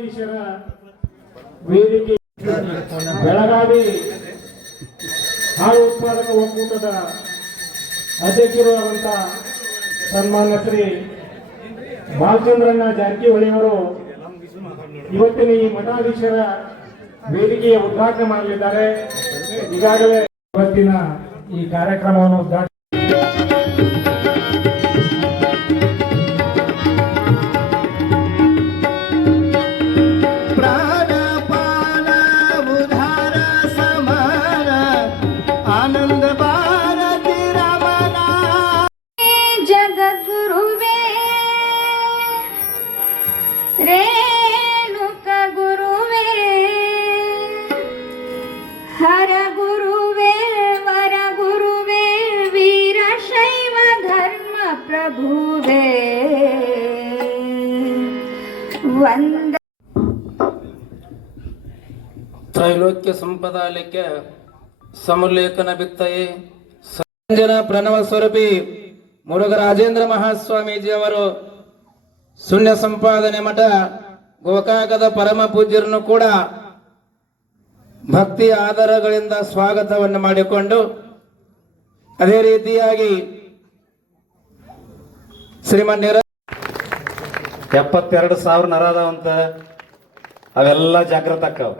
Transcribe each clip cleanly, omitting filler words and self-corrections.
ಮಠಾಧೀಶರ ವೇದಿಕೆ ಬೆಳಗಾವಿ ಹಾಲು ಉತ್ಪಾದಕ ಒಕ್ಕೂಟದ ಅಧ್ಯಕ್ಷರು ಆದಂತ ಸನ್ಮಾನ್ಯ ಶ್ರೀ ಬಾಲಚಂದ್ರಣ್ಣ ಜಾರಕಿಹೊಳಿ ಅವರು ಇವತ್ತಿನ ಈ ಮಠಾಧೀಶರ ವೇದಿಕೆಯ ಉದ್ಘಾಟನೆ ಮಾಡಲಿದ್ದಾರೆ. ಈಗಾಗಲೇ ಇವತ್ತಿನ ಈ ಕಾರ್ಯಕ್ರಮವನ್ನು ಉದ್ಘಾಟನೆ ಹರ ಗುರುವೇ ವರ ಗುರುವೇ ವೀರಶೈವ ಧರ್ಮ ಪ್ರಭುವೇ ವಂದ ತ್ರೈಲೋಕ್ಯ ಸಂಪದಾಲಿಕೆ ಸಮುಲ್ಲೇಖನ ಬಿತ್ತಯೇ ಸಂಜನ ಪ್ರಣವ ಸ್ವರೂಪಿ ಮುರುಘರಾಜೇಂದ್ರ ಮಹಾಸ್ವಾಮೀಜಿ ಅವರು ಶೂನ್ಯ ಸಂಪಾದನೆ ಮಠ ಗೋಕಾಕದ ಪರಮ ಪೂಜ್ಯರನ್ನು ಕೂಡ ಭಕ್ತಿ ಆಧಾರಗಳಿಂದ ಸ್ವಾಗತವನ್ನು ಮಾಡಿಕೊಂಡು ಅದೇ ರೀತಿಯಾಗಿ ಶ್ರೀಮನ್ 72,000 ನರ ಅದಾವಂತ ಅವೆಲ್ಲ ಜಾಗೃತ ಅಕ್ಕಾವ.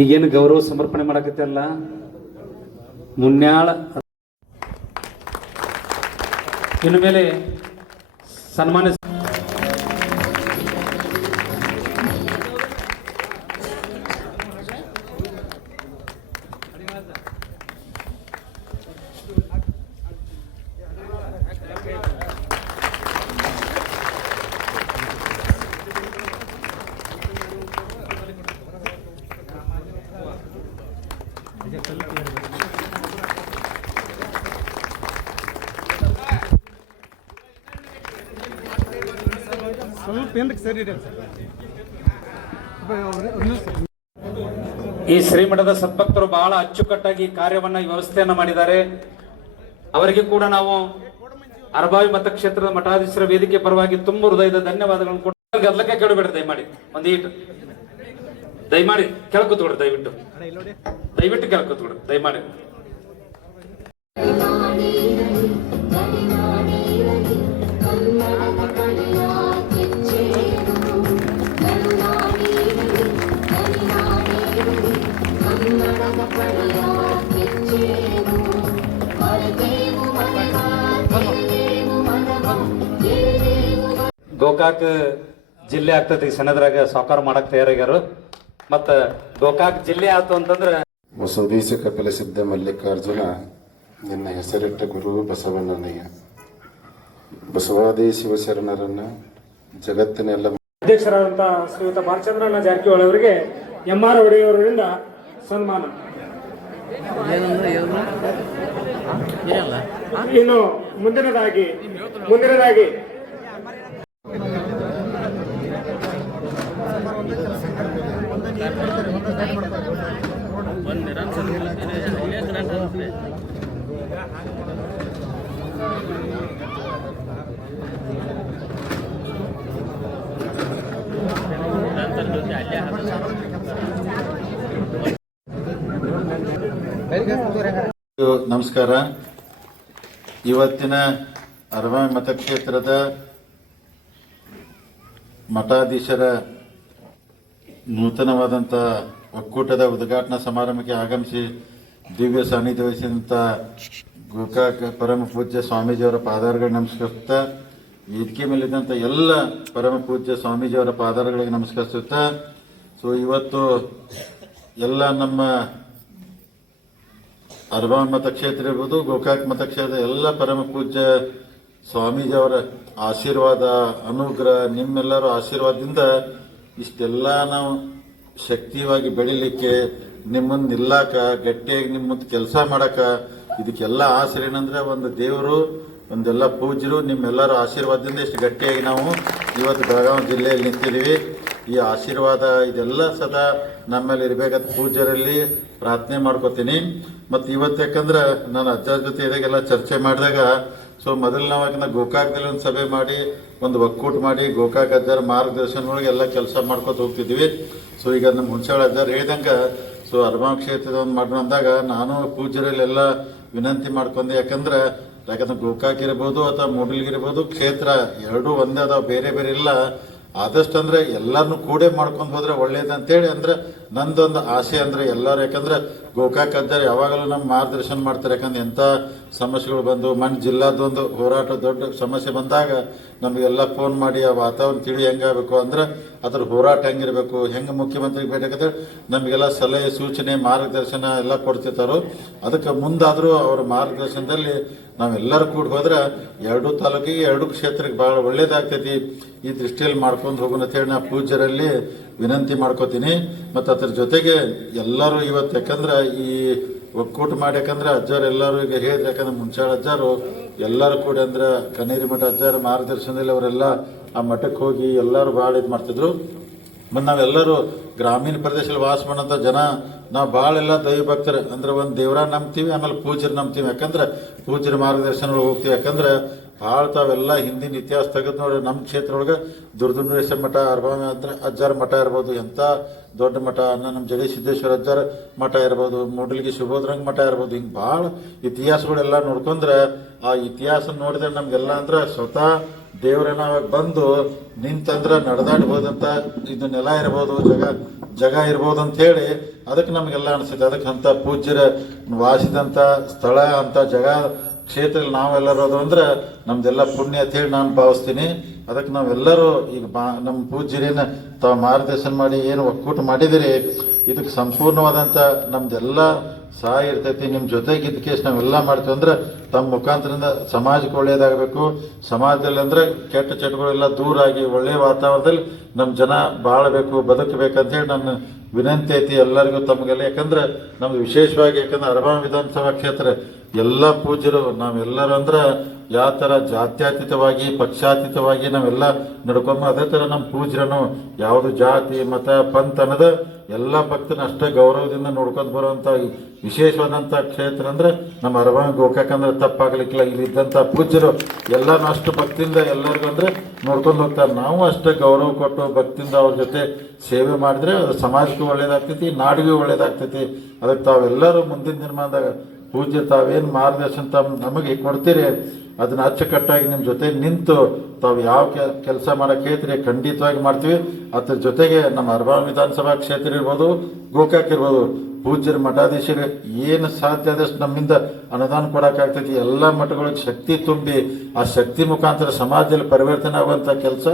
ಈಗೇನು ಗೌರವ ಸಮರ್ಪಣೆ ಮಾಡಕತ್ತಲ್ಲ ಮುನ್ಯಾಳ ಇನ್ನು ಮೇಲೆ ಸನ್ಮಾನ ಈ ಶ್ರೀಮಠದ ಸದ್ಭಕ್ತರು ಬಹಳ ಅಚ್ಚುಕಟ್ಟಾಗಿ ಕಾರ್ಯವನ್ನ ವ್ಯವಸ್ಥೆಯನ್ನ ಮಾಡಿದ್ದಾರೆ. ಅವರಿಗೆ ಕೂಡ ನಾವು ಅರಬಾವಿ ಮತಕ್ಷೇತ್ರದ ಮಠಾಧೀಶರ ವೇದಿಕೆ ಪರವಾಗಿ ತುಂಬ ಹೃದಯದ ಧನ್ಯವಾದಗಳನ್ನು ಕೊಟ್ಟು ಗದ್ದಲಕ್ಕೆ ಕೇಳಬೇಡ್ರಿ. ದಯಮಾಡಿ ಕೇಳ್ಕೊತ್ಕೊಡ್ರಿ, ದಯವಿಟ್ಟು ಕೇಳ್ಕೊತ್ಕೊಡ್ರಿ ದಯಮಾಡಿ. ಗೋಕಾಕ್ ಜಿಲ್ಲೆ ಆಗ್ತದೆ ಈ ಸಣ್ಣದ್ರಾಗ ಸಾಕಾರ ಮಾಡಕ್ ತಯಾರಾಗ್ಯಾರ. ಮತ್ತ ಗೋಕಾಕ್ ಜಿಲ್ಲೆ ಆಯ್ತು ಅಂತಂದ್ರೆ ಬಸವದೇಶ ಕಪಿಲ ಸಿದ್ಧ ಮಲ್ಲಿಕಾರ್ಜುನ ನಿನ್ನ ಹೆಸರಿಟ್ಟ ಗುರು ಬಸವಣ್ಣನಿಗೆ ಬಸವಾದಿ ಶಿವಶರಣರನ್ನ ಜಗತ್ತಿನೆಲ್ಲ ಅಧ್ಯಕ್ಷರಾದಂತಹ ಶ್ರೀಯುತ ಬಾಲಚಂದ್ರಣ್ಣ ಜಾರಕಿಹೊಳಿ ಅವರಿಗೆ MR ಒಡೆಯವರಿಂದ ಸನ್ಮಾನ. ಇನ್ನು ಮುಂದಿನದಾಗಿ ನಮಸ್ಕಾರ. ಇವತ್ತಿನ ಅರಬಾವಿ ಮತಕ್ಷೇತ್ರದ ಮಠಾಧೀಶರ ನೂತನವಾದಂಥ ಒಕ್ಕೂಟದ ಉದ್ಘಾಟನಾ ಸಮಾರಂಭಕ್ಕೆ ಆಗಮಿಸಿ ದಿವ್ಯ ಸಾನ್ನಿಧ್ಯ ವಹಿಸಿದಂಥ ಗೋಕಾಕ್ ಪರಮ ಪೂಜ್ಯ ಸ್ವಾಮೀಜಿಯವರ ಪಾದಾರಗಳಿಗೆ ನಮಸ್ಕರಿಸುತ್ತಾ, ವೇದಿಕೆ ಮೇಲಿದ್ದಂಥ ಎಲ್ಲ ಪರಮ ಪೂಜ್ಯ ಸ್ವಾಮೀಜಿಯವರ ಪಾದಾರಗಳಿಗೆ ನಮಸ್ಕರಿಸುತ್ತಾ, ಇವತ್ತು ಎಲ್ಲ ನಮ್ಮ ಅರಬಾವಿ ಮತಕ್ಷೇತ್ರ ಇರ್ಬೋದು, ಗೋಕಾಕ್ ಮತಕ್ಷೇತ್ರದ ಎಲ್ಲ ಪರಮ ಪೂಜ್ಯ ಸ್ವಾಮೀಜಿಯವರ ಆಶೀರ್ವಾದ, ಅನುಗ್ರಹ, ನಿಮ್ಮೆಲ್ಲರ ಆಶೀರ್ವಾದದಿಂದ ಇಷ್ಟೆಲ್ಲ ನಾವು ಶಕ್ತಿಯಾಗಿ ಬೆಳಿಲಿಕ್ಕೆ, ನಿಮ್ಮನ್ನು ನಿಲ್ಲಾಕ, ಗಟ್ಟಿಯಾಗಿ ನಿಮ್ಮ ಮುಂದೆ ಕೆಲಸ ಮಾಡಕ ಇದಕ್ಕೆಲ್ಲ ಆಸರೆ ಏನಂದ್ರೆ ಒಂದು ದೇವರು, ಒಂದೆಲ್ಲ ಪೂಜ್ಯರು, ನಿಮ್ಮೆಲ್ಲರ ಆಶೀರ್ವಾದದಿಂದ ಇಷ್ಟು ಗಟ್ಟಿಯಾಗಿ ನಾವು ಇವತ್ತು ಬೆಳಗಾವಿ ಜಿಲ್ಲೆಯಲ್ಲಿ ನಿಂತಿದ್ದೀವಿ. ಈ ಆಶೀರ್ವಾದ ಇದೆಲ್ಲ ಸದಾ ನಮ್ಮಲ್ಲಿ ಇರಬೇಕಂತ ಪೂಜ್ಯರಲ್ಲಿ ಪ್ರಾರ್ಥನೆ ಮಾಡ್ಕೋತೀನಿ. ಮತ್ತು ಇವತ್ತು ಯಾಕಂದ್ರೆ ನಾನು ಅಜ್ಜರ ಜೊತೆ ಇದಾಗೆಲ್ಲ ಚರ್ಚೆ ಮಾಡಿದಾಗ ಮೊದಲನೇವಾಗಿ ಗೋಕಾಕದಲ್ಲಿ ಒಂದು ಸಭೆ ಮಾಡಿ ಒಂದು ಒಕ್ಕೂಟ ಮಾಡಿ ಗೋಕಾಕ್ ಅಜ್ಜರ ಮಾರ್ಗದರ್ಶನದೊಳಗೆ ಎಲ್ಲ ಕೆಲಸ ಮಾಡ್ಕೊತ ಹೋಗ್ತಿದ್ವಿ. ಈಗ ನಮ್ಮ ಹುಣಸೆಹೊಳೆ ಅಜ್ಜಾರು ಹೇಳಿದಂಗೆ ಅರ್ಬಾನ್ ಕ್ಷೇತ್ರದ ಒಂದು ಮಾಡೋಣ ಅಂದಾಗ ನಾನು ಪೂಜ್ಯರಲ್ಲೆಲ್ಲ ವಿನಂತಿ ಮಾಡ್ಕೊಂಡೆ. ಯಾಕಂದ್ರೆ ಗೋಕಾಕ್ ಇರ್ಬೋದು ಅಥವಾ ಮೂಡಲ್ಗಿರ್ಬೋದು ಕ್ಷೇತ್ರ ಎರಡೂ ಒಂದೇ ಅದಾವ, ಬೇರೆ ಬೇರೆ ಇಲ್ಲ. ಆದಷ್ಟು ಅಂದ್ರೆ ಎಲ್ಲರನ್ನು ಕೂಡೆ ಮಾಡ್ಕೊಂಡು ಹೋದ್ರೆ ಒಳ್ಳೇದಂತೇಳಿ ಅಂದ್ರೆ ನಂದೊಂದು ಆಸೆ ಅಂದ್ರೆ ಎಲ್ಲರೂ, ಯಾಕಂದ್ರೆ ಗೋಕಾಕ್ ಅಜ್ಜಾರು ಯಾವಾಗಲೂ ನಮ್ಮ ಮಾರ್ಗದರ್ಶನ ಮಾಡ್ತಾರೆ. ಯಾಕಂದ್ರೆ ಎಂಥ ಸಮಸ್ಯೆಗಳು ಬಂದು ಜಿಲ್ಲಾದೊಂದು ಹೋರಾಟ ದೊಡ್ಡ ಸಮಸ್ಯೆ ಬಂದಾಗ ನಮಗೆಲ್ಲ ಫೋನ್ ಮಾಡಿ ಆ ವಾತಾವರಣ ತಿಳಿ ಹೆಂಗಾಗಬೇಕು ಅಂದ್ರೆ ಅದ್ರ ಹೋರಾಟ ಹೆಂಗಿರ್ಬೇಕು, ಹೆಂಗೆ ಮುಖ್ಯಮಂತ್ರಿಗೆ ಬೇಕಾದ್ರೆ ನಮಗೆಲ್ಲ ಸಲಹೆ ಸೂಚನೆ ಮಾರ್ಗದರ್ಶನ ಎಲ್ಲ ಕೊಡ್ತಿರ್ತಾರೋ. ಅದಕ್ಕೆ ಮುಂದಾದರೂ ಅವರ ಮಾರ್ಗದರ್ಶನದಲ್ಲಿ ನಾವೆಲ್ಲರೂ ಕೂಡ ಹೋದ್ರೆ ಎರಡೂ ತಾಲೂಕಿಗೆ ಎರಡೂ ಕ್ಷೇತ್ರಕ್ಕೆ ಬಹಳ ಒಳ್ಳೇದಾಗ್ತೈತಿ. ಈ ದೃಷ್ಟಿಯಲ್ಲಿ ಮಾಡ್ಕೊಂಡು ಹೋಗೋಣ ಅಂತೇಳಿ ನಾ ಪೂಜ್ಯರಲ್ಲಿ ವಿನಂತಿ ಮಾಡ್ಕೋತೀನಿ. ಮತ್ತು ಅದ್ರ ಜೊತೆಗೆ ಎಲ್ಲರೂ ಇವತ್ತು ಯಾಕಂದ್ರೆ ಈ ಒಕ್ಕೂಟ ಮಾಡಿ, ಯಾಕಂದ್ರೆ ಅಜ್ಜಾರು ಎಲ್ಲರೂ ಈಗ ಹೇಳಿದ್ರೆ, ಯಾಕಂದ್ರೆ ಮುಂಚಾಳ ಅಜ್ಜಾರು ಎಲ್ಲರೂ ಕೂಡ ಅಂದ್ರೆ ಕನೇರಿ ಮಠ ಅಜ್ಜಾರ ಮಾರ್ಗದರ್ಶನದಲ್ಲಿ ಅವರೆಲ್ಲ ಆ ಮಠಕ್ಕೆ ಹೋಗಿ ಎಲ್ಲರೂ ಭಾಳ ಇದು ಮಾಡ್ತಿದ್ರು. ಮತ್ತು ನಾವೆಲ್ಲರೂ ಗ್ರಾಮೀಣ ಪ್ರದೇಶದಲ್ಲಿ ವಾಸ ಮಾಡೋಂಥ ಜನ ನಾವು ಭಾಳೆಲ್ಲ ದೈವ ಭಕ್ತರು ಅಂದ್ರೆ ಒಂದು ದೇವರ ನಂಬ್ತೀವಿ, ಆಮೇಲೆ ಪೂಜ್ಯರು ನಂಬ್ತೀವಿ. ಯಾಕಂದ್ರೆ ಪೂಜ್ಯರ ಮಾರ್ಗದರ್ಶನ ಹೋಗ್ತೀವಿ. ಯಾಕಂದ್ರೆ ಭಾಳ ತಾವೆಲ್ಲ ಹಿಂದಿನ ಇತಿಹಾಸ ತೆಗೆದು ನೋಡಿ ನಮ್ಮ ಕ್ಷೇತ್ರ ಒಳಗೆ ದುರ್ದುಂಡೇಶ್ವರ ಮಠ, ಅರ್ಬಾಮಿ ಅಜ್ಜಾರ ಮಠ ಇರ್ಬೋದು, ಎಂಥ ದೊಡ್ಡ ಮಠ, ನಮ್ಮ ಜಡಿ ಸಿದ್ದೇಶ್ವರ ಅಜ್ಜಾರ ಮಠ ಇರ್ಬೋದು, ಮೂಡಲ್ಗಿ ಸುಬೋಧರಂಗ ಮಠ ಇರ್ಬೋದು. ಹಿಂಗೆ ಭಾಳ ಇತಿಹಾಸಗಳೆಲ್ಲ ನೋಡ್ಕೊಂಡ್ರೆ ಆ ಇತಿಹಾಸ ನೋಡಿದ್ರೆ ನಮ್ಗೆಲ್ಲ ಅಂದ್ರೆ ಸ್ವತಃ ದೇವರನ್ನ ಬಂದು ನಿಂತಂದ್ರೆ ನಡೆದಾಡ್ಬೋದಂತ ಇದು ನೆಲ ಇರ್ಬೋದು, ಜಗ ಇರ್ಬೋದು ಅಂತ ಹೇಳಿ ಅದಕ್ಕೆ ನಮಗೆಲ್ಲ ಅನಿಸುತ್ತೆ. ಅದಕ್ಕೆ ಅಂತ ಪೂಜ್ಯರ ವಾಸಿದಂಥ ಸ್ಥಳ ಅಂತ ಜಗ ಕ್ಷೇತ್ರದಲ್ಲಿ ನಾವೆಲ್ಲರೂ ಅಂದ್ರೆ ನಮ್ದೆಲ್ಲ ಪುಣ್ಯ ಅಂತ ಹೇಳಿ ನಾನು ಭಾವಿಸ್ತೀನಿ. ಅದಕ್ಕೆ ನಾವೆಲ್ಲರೂ ಈಗ ನಮ್ಮ ಪೂಜ್ಯರೇನು ತಾವು ಮಾರ್ಗದರ್ಶನ ಮಾಡಿ ಏನು ಒಕ್ಕೂಟ ಮಾಡಿದಿರಿ, ಇದಕ್ಕೆ ಸಂಪೂರ್ಣವಾದಂಥ ನಮ್ದೆಲ್ಲ ಸಹಾಯ ಇರ್ತೈತಿ. ನಿಮ್ಮ ಜೊತೆಗೆ ಇದ್ಕೇಸ್ ನಾವೆಲ್ಲ ಮಾಡ್ತೀವಿ ಅಂದ್ರೆ ತಮ್ಮ ಮುಖಾಂತರದಿಂದ ಸಮಾಜಕ್ಕೆ ಒಳ್ಳೇದಾಗಬೇಕು. ಸಮಾಜದಲ್ಲಿ ಅಂದ್ರೆ ಕೆಟ್ಟ ಚಟಗಳೆಲ್ಲ ದೂರ ಆಗಿ ಒಳ್ಳೆಯ ವಾತಾವರಣದಲ್ಲಿ ನಮ್ಮ ಜನ ಬಾಳಬೇಕು, ಬದುಕಬೇಕಂತ ಹೇಳಿ ನನ್ನ ವಿನಂತಿ ಐತಿ ಎಲ್ಲರಿಗೂ ತಮಗೆಲ್ಲ. ಯಾಕಂದ್ರೆ ನಮ್ದು ವಿಶೇಷವಾಗಿ ಯಾಕಂದ್ರೆ ಅರ್ಬಾನ್ ವಿಧಾನಸಭಾ ಕ್ಷೇತ್ರ ಎಲ್ಲ ಪೂಜ್ಯರು ನಾವೆಲ್ಲರೂ ಅಂದ್ರೆ ಯಾವ ಥರ ಜಾತ್ಯತೀತವಾಗಿ ಪಕ್ಷಾತೀತವಾಗಿ ನಾವೆಲ್ಲ ನಡ್ಕೊಂಡು ಅದೇ ಥರ ನಮ್ಮ ಪೂಜ್ಯರನು ಯಾವುದು ಜಾತಿ ಮತ ಪಂಥ ಅನ್ನೋದು ಎಲ್ಲ ಭಕ್ತರನ್ನ ಅಷ್ಟೇ ಗೌರವದಿಂದ ನೋಡ್ಕೊಂಡು ಬರುವಂಥ ವಿಶೇಷವಾದಂಥ ಕ್ಷೇತ್ರ ಅಂದ್ರೆ ನಮ್ಮ ಅರ್ಬಾನ್ ಗೋಕಾಕ್ ಅಂದ್ರೆ ತಪ್ಪಾಗ್ಲಿಕ್ಕಿಲ್ಲ. ಇಲ್ಲಿ ಇದ್ದಂಥ ಪೂಜ್ಯರು ಎಲ್ಲರೂ ಅಷ್ಟು ಭಕ್ತಿಯಿಂದ ಎಲ್ಲರಿಗೂ ಅಂದ್ರೆ ನೋಡ್ಕೊಂಡು ಹೋಗ್ತಾರೆ. ನಾವು ಅಷ್ಟೇ ಗೌರವ ಕೊಟ್ಟು ಭಕ್ತಿಯಿಂದ ಅವ್ರ ಜೊತೆ ಸೇವೆ ಮಾಡಿದ್ರೆ ಅದು ಸಮಾಜಕ್ಕೂ ಒಳ್ಳೇದಾಗ್ತೈತಿ, ನಾಡಿಗೂ ಒಳ್ಳೇದಾಗ್ತೈತಿ. ಅದಕ್ಕೆ ತಾವೆಲ್ಲರೂ ಮುಂದಿನ ದಿನಮಾನದಾಗ ಪೂಜ್ಯ ತಾವೇನು ಮಾರ್ಗದರ್ಶನ ನಮಗೆ ಕೊಡ್ತೀರಿ ಅದನ್ನ ಅಚ್ಚುಕಟ್ಟಾಗಿ ನಿಮ್ಮ ಜೊತೆ ನಿಂತು ತಾವು ಯಾವ ಕೆಲಸ ಮಾಡಕ್ಕೆ ಹೇಳ್ತೀರಿ ಖಂಡಿತವಾಗಿ ಮಾಡ್ತೀವಿ. ಅದ್ರ ಜೊತೆಗೆ ನಮ್ಮ ಅರ್ಬಾನ್ ವಿಧಾನಸಭಾ ಕ್ಷೇತ್ರ ಇರ್ಬೋದು, ಗೋಕಾಕ್ ಇರ್ಬೋದು, ಪೂಜ್ಯರ ಮಠಾಧೀಶರು ಏನು ಸಾಧ್ಯ ಆದಷ್ಟು ನಮ್ಮಿಂದ ಅನುದಾನ ಕೊಡೋಕ್ಕಾಗ್ತೈತಿ. ಎಲ್ಲ ಮಠಗಳಿಗೆ ಶಕ್ತಿ ತುಂಬಿ ಆ ಶಕ್ತಿ ಮುಖಾಂತರ ಸಮಾಜದಲ್ಲಿ ಪರಿವರ್ತನೆ ಆಗುವಂಥ ಕೆಲಸ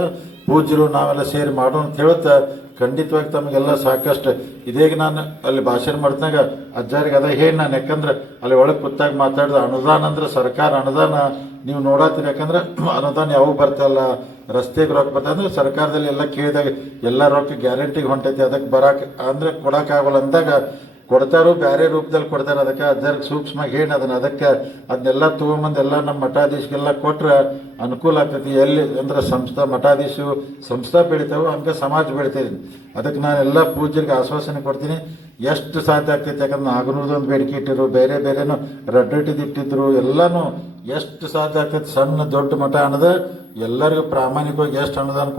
ಪೂಜ್ಯರು ನಾವೆಲ್ಲ ಸೇರಿ ಮಾಡೋಣ ಅಂತ ಹೇಳುತ್ತಾ ಖಂಡಿತವಾಗಿ ತಮಗೆಲ್ಲ ಸಾಕಷ್ಟು ಇದೇಗ ನಾನು ಅಲ್ಲಿ ಭಾಷಣ ಮಾಡ್ತಾಗ ಅಜ್ಜಾರಿಗೆ ಅದ ಹೇಳಿ ನಾನು, ಯಾಕಂದ್ರೆ ಅಲ್ಲಿ ಒಳಗೆ ಕೂತಾಗ ಮಾತಾಡಿದ ಅನುದಾನ ಅಂದ್ರೆ ಸರ್ಕಾರ ಅನುದಾನ ನೀವು ನೋಡತ್ತೀರಿ. ಯಾಕಂದ್ರೆ ಅನುದಾನ ಯಾವ ಬರ್ತಲ್ಲ, ರಸ್ತೆಗೆ ರೊಕ್ಕ ಬರ್ತದೆ ಅಂದ್ರೆ ಸರ್ಕಾರದಲ್ಲಿ ಎಲ್ಲ ಕೇಳಿದಾಗ ಎಲ್ಲ ರೊಕ್ಕ ಗ್ಯಾರಂಟಿಗೆ ಹೊಂಟೈತಿ. ಅದಕ್ಕೆ ಅಂದ್ರೆ ಕೊಡೋಕ್ಕಾಗಲ್ಲ ಅಂದಾಗ ಕೊಡ್ತಾರೋ ಬೇರೆ ರೂಪದಲ್ಲಿ ಕೊಡ್ತಾರೆ. ಅದಕ್ಕೆ ಅಜ್ಜಾರಿಗೆ ಸೂಕ್ಷ್ಮವಾಗಿ ಹೇಳಿ ಅದನ್ನೆಲ್ಲ ತೊಗೊಂಬಂದು ಎಲ್ಲ ನಮ್ಮ ಮಠಾಧೀಶಗೆಲ್ಲ ಕೊಟ್ರೆ ಅನುಕೂಲ ಆಗ್ತೈತಿ. ಎಲ್ಲಿ ಅಂದ್ರೆ ಮಠಾಧೀಶು ಸಂಸ್ಥಾ ಬೆಳಿತಾವೋ ಹಂಗೆ ಸಮಾಜ ಬೆಳಿತೈತಿ. ಅದಕ್ಕೆ ನಾನೆಲ್ಲ ಪೂಜ್ಯರಿಗೆ ಆಶ್ವಾಸನೆ ಕೊಡ್ತೀನಿ, ಎಷ್ಟು ಸಾಧ್ಯ ಆಗ್ತೈತಿ. ಯಾಕಂದ್ರೆ ನಾಗನೂರದೊಂದು ಬೇಡಿಕೆ ಇಟ್ಟಿರು, ಬೇರೆ ಬೇರೆನೂ ರಡ್ಡಟ್ಟಿದ್ದು ಇಟ್ಟಿದ್ರು, ಎಲ್ಲನೂ ಎಷ್ಟು ಸಾಧ್ಯ ಆಗ್ತೈತಿ. ಸಣ್ಣ ದೊಡ್ಡ ಮಠ ಅನ್ನೋದು ಎಲ್ಲರಿಗೂ ಪ್ರಾಮಾಣಿಕವಾಗಿ ಎಷ್ಟು ಅನುದಾನ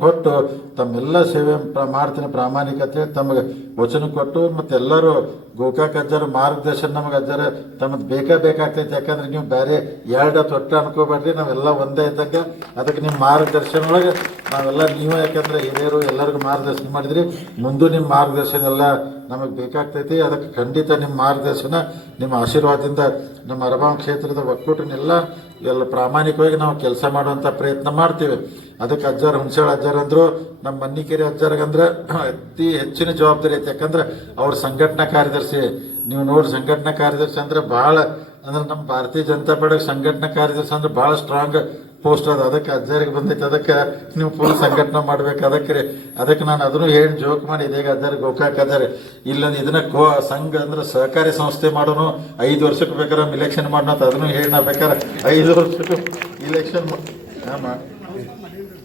ಕೊಟ್ಟು ತಮ್ಮೆಲ್ಲ ಸೇವೆ ಮಾಡ್ತೀನಿ ಪ್ರಾಮಾಣಿಕತೆ ತಮಗೆ ವಚನ ಕೊಟ್ಟು. ಮತ್ತು ಎಲ್ಲರೂ ಗೋಕಾಕ್ ಅಜ್ಜರ ಮಾರ್ಗದರ್ಶನ ನಮಗೆ ಅಜ್ಜರ ತಮ್ಮದು ಬೇಕಾಗ್ತೈತಿ. ಯಾಕಂದ್ರೆ ನೀವು ಬೇರೆ ಎರಡು ತೊಟ್ಟ ಅನ್ಕೋಬೇಡ್ರಿ, ನಾವೆಲ್ಲ ಒಂದೇ ಇದ್ದಾಗ. ಅದಕ್ಕೆ ನಿಮ್ಮ ಮಾರ್ಗದರ್ಶನ ಒಳಗೆ ನಾವೆಲ್ಲ ನೀವು ಯಾಕಂದ್ರೆ ಹಿರಿಯರು ಎಲ್ಲರಿಗೂ ಮಾರ್ಗದರ್ಶನ ಮಾಡಿದ್ರಿ, ಮುಂದೆ ನಿಮ್ಮ ಮಾರ್ಗದರ್ಶನ ಎಲ್ಲ ನಮಗೆ ಬೇಕಾಗ್ತೈತಿ. ಅದಕ್ಕೆ ಖಂಡಿತ ನಿಮ್ಮ ಮಾರ್ಗದರ್ಶನ ನಿಮ್ಮ ಆಶೀರ್ವಾದದಿಂದ ನಮ್ಮ ಅರ್ಬಾನ್ ಕ್ಷೇತ್ರದ ಒಕ್ಕೂಟನೆಲ್ಲ ಎಲ್ಲ ಪ್ರಾಮಾಣಿಕವಾಗಿ ನಾವು ಕೆಲಸ ಮಾಡುವಂಥ ಪ್ರಯತ್ನ ಮಾಡ್ತೀವಿ. ಅದಕ್ಕೆ ಅಜ್ಜಾರ ಹುಣಸೆಹೊಳೆ ಅಜ್ಜಾರ ಅಂದ್ರು ನಮ್ಮ ಮನ್ನಿಕೇರಿ ಅಜ್ಜಾರಿಗಂದ್ರೆ ಅತಿ ಹೆಚ್ಚಿನ ಜವಾಬ್ದಾರಿ ಐತೆ. ಯಾಕಂದ್ರೆ ಅವ್ರ ಸಂಘಟನಾ ಕಾರ್ಯದರ್ಶಿ ನೀವು ನೋಡಿ, ಸಂಘಟನಾ ಕಾರ್ಯದರ್ಶಿ ಅಂದ್ರೆ ಭಾಳ ಅಂದ್ರೆ ನಮ್ಮ ಭಾರತೀಯ ಜನತಾ ಪಾರ್ಟಿ ಸಂಘಟನಾ ಕಾರ್ಯದರ್ಶಿ ಅಂದ್ರೆ ಭಾಳ ಸ್ಟ್ರಾಂಗ್ ಪೋಸ್ಟ್ ಅದ, ಅದಕ್ಕೆ ಅಜ್ಜಾರಿಗೆ ಬಂದೈತೆ, ಅದಕ್ಕೆ ನೀವು ಫುಲ್ ಸಂಘಟನೆ ಮಾಡ್ಬೇಕು. ಅದಕ್ಕೆ ನಾನು ಅದನ್ನು ಹೇಳಿ ಜೋಕ್ ಮಾಡಿ ಈಗ ಅಜ್ಜಾರಿ ಗೋಕಾಕ್ ಅದಾರೆ ಇಲ್ಲಂದ್ರೆ ಇದನ್ನ ಸಂಘ ಅಂದ್ರೆ ಸಹಕಾರಿ ಸಂಸ್ಥೆ ಮಾಡೋನು 5 ವರ್ಷಕ್ಕೆ ಬೇಕಾದ್ರೆ ಇಲೆಕ್ಷನ್ ಮಾಡೋಣ ಅಂತ ಅದನ್ನು ಹೇಳಿ ನಾ ಬೇಕಾದ್ರೆ 5 ವರ್ಷಕ್ಕೂ ಇಲೆಕ್ಷನ್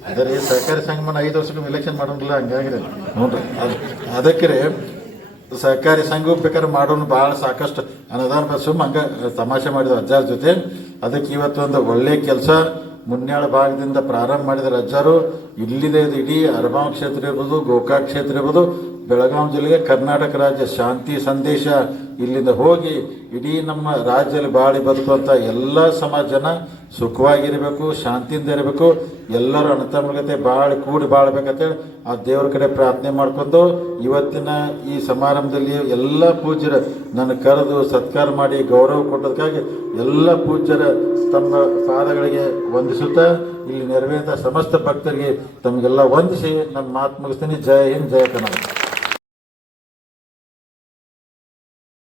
ಅದೇ ರೀ ಸಹಕಾರಿ ಸಂಘ 5 ವರ್ಷಕ್ಕೂ ಇಲೆಕ್ಷನ್ ಮಾಡೋಂಗಿಲ್ಲ, ಹಂಗಾಗಿದೆ ನೋಡ್ರಿ. ಅದಕ್ಕೆ ಸಹಕಾರಿ ಸಂಘ ಬೇಕಾದ್ರೆ ಮಾಡೋನು ಭಾಳ ಸಾಕಷ್ಟು ಅನುದಾನ ಸುಮ್ಮ ಹಂಗ ತಮಾಷೆ ಮಾಡಿದ ಅಜ್ಜಾರ ಜೊತೆ. ಅದಕ್ಕೆ ಇವತ್ತು ಒಂದು ಒಳ್ಳೆ ಕೆಲಸ ಮುನ್ಯಾಳ ಭಾಗದಿಂದ ಪ್ರಾರಂಭ ಮಾಡಿದರೆ ಅಜ್ಜಾರು. ಇಲ್ಲಿದೆ ಇಡೀ ಅರಬಾವ್ ಕ್ಷೇತ್ರ ಇರ್ಬೋದು, ಗೋಕಾಕ್ ಕ್ಷೇತ್ರ ಇರ್ಬೋದು, ಬೆಳಗಾವಿ ಜಿಲ್ಲೆಗೆ ಕರ್ನಾಟಕ ರಾಜ್ಯ ಶಾಂತಿ ಸಂದೇಶ ಇಲ್ಲಿಂದ ಹೋಗಿ ಇಡೀ ನಮ್ಮ ರಾಜ್ಯದಲ್ಲಿ ಬಾಳಿ ಬದುಕುವಂಥ ಎಲ್ಲ ಸಮಾಜ ಜನ ಸುಖವಾಗಿರಬೇಕು, ಶಾಂತಿಯಿಂದ ಇರಬೇಕು, ಎಲ್ಲರೂ ಅಣತಮ್ಮಗತೆ ಕೂಡಿ ಬಾಳ್ಬೇಕಂತೇಳಿ ಆ ದೇವ್ರ ಕಡೆ ಪ್ರಾರ್ಥನೆ ಮಾಡ್ಕೊಂಡು ಇವತ್ತಿನ ಈ ಸಮಾರಂಭದಲ್ಲಿ ಎಲ್ಲ ಪೂಜ್ಯರ ನನ್ನ ಕರೆದು ಸತ್ಕಾರ ಮಾಡಿ ಗೌರವ ಕೊಟ್ಟದಕ್ಕಾಗಿ ಎಲ್ಲ ಪೂಜ್ಯರ ತಮ್ಮ ಪಾದಗಳಿಗೆ ವಂದಿಸುತ್ತಾ ಇಲ್ಲಿ ನೆರವೇರಿದ ಸಮಸ್ತ ಭಕ್ತರಿಗೆ ತಮಗೆಲ್ಲ ವಂದಿಸಿ ನನ್ನ ಮಾತು ಮುಗಿಸ್ತೀನಿ. ಜಯ ಹಿಂದ್, ಜಯ ಕರ್ನಾಟಕ.